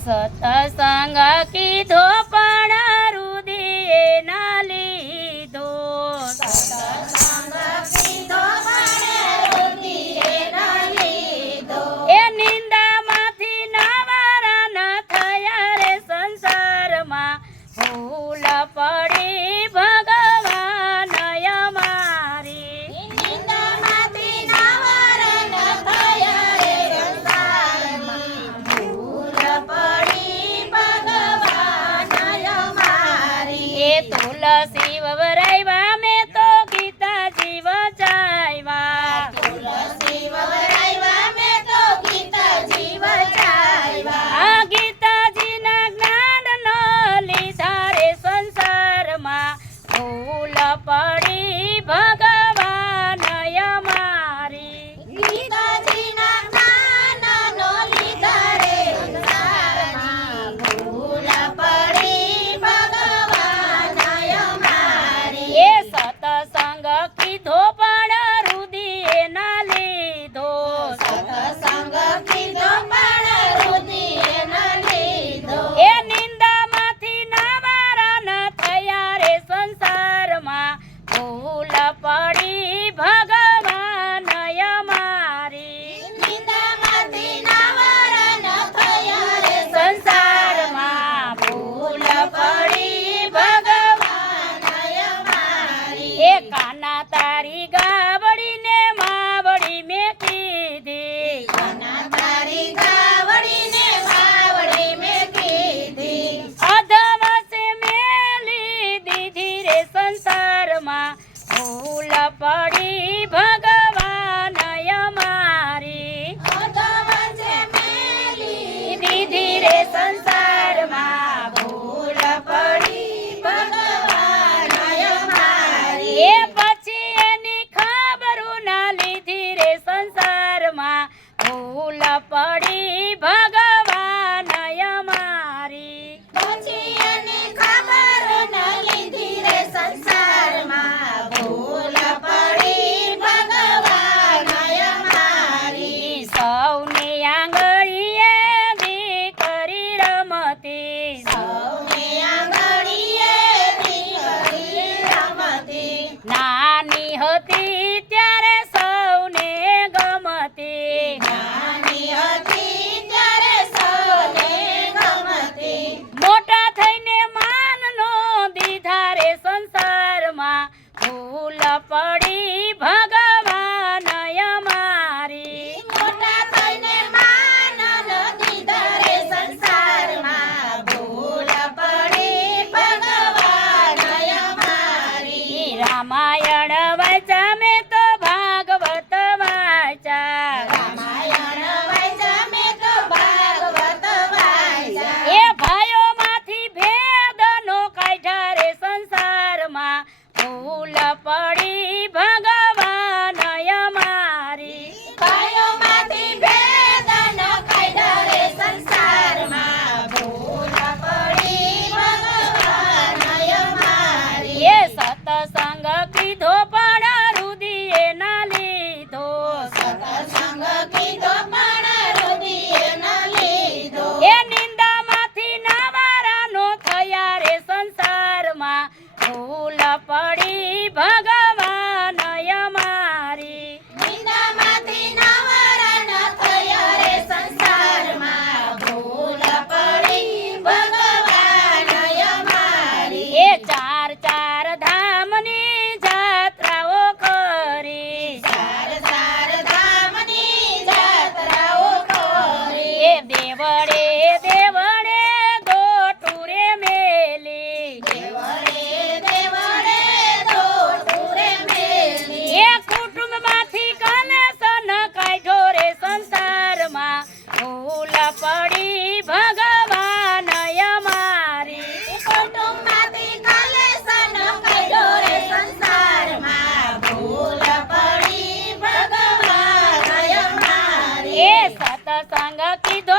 સતસંગ કીધો એ તુલસી tarigã. ಪಯಣವ સતસંગ કીધો